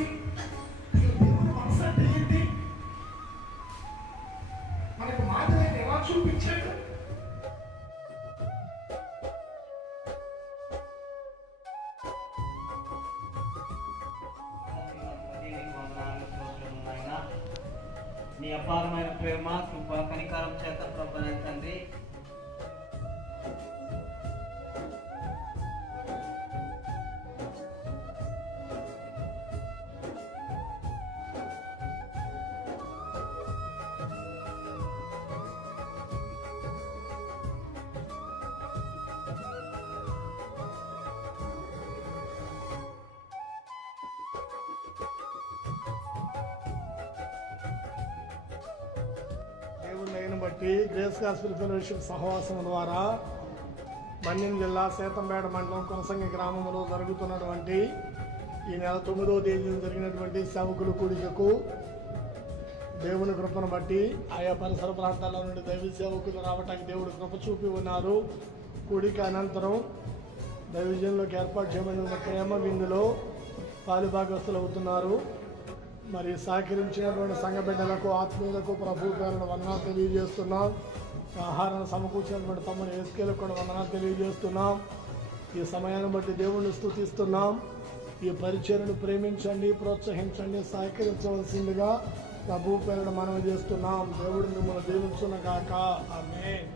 ఏంటి, దేవుని మనసు అంటే ఏంటి, మనకు మాదిరిని ఎలా చూపించాడు. నీ అపారమైన ప్రేమ, కృప, కనికరం చేత ప్రభు తండ్రి దేవుని బట్టి గ్రేస్ గాస్పెల్ ఫెలోషిప్ సహవాసం ద్వారా మన్యం జిల్లా సీతంపేట మండలం కొనసంగి గ్రామంలో జరుగుతున్నటువంటి ఈ నెల 9వ తేదీన జరిగినటువంటి సేవకుల కూడికకు దేవుని కృపను బట్టి ఆయా పరిసర ప్రాంతాల నుండి దైవ సేవకులు రావటానికి దేవుడు కృప చూపి ఉన్నారు. కూడిక అనంతరం దైవజనులకు ఏర్పాటు చేయబడిన ప్రేమ విందులో పాలుభాగస్తులు అవుతున్నారు. మరి సహకరించినటువంటి సంఘ బిడ్డలకు, ఆత్మీయులకు ప్రభు పేరును వందనాలు తెలియజేస్తున్నాం. ఆహారాన్ని సమకూర్చినటువంటి తమ్ముడు ఎస్కేలకు కూడా వందనాలు తెలియజేస్తున్నాం. ఈ సమయాన్ని బట్టి దేవుణ్ణి స్తుతిస్తున్నాం. ఈ పరిచర్యను ప్రేమించండి, ప్రోత్సహించండి, సహకరించవలసిందిగా ప్రభు పేరును మనవి చేస్తున్నాం. దేవుడు మిమ్మల్ని దీవించును గాక. ఆమేన్.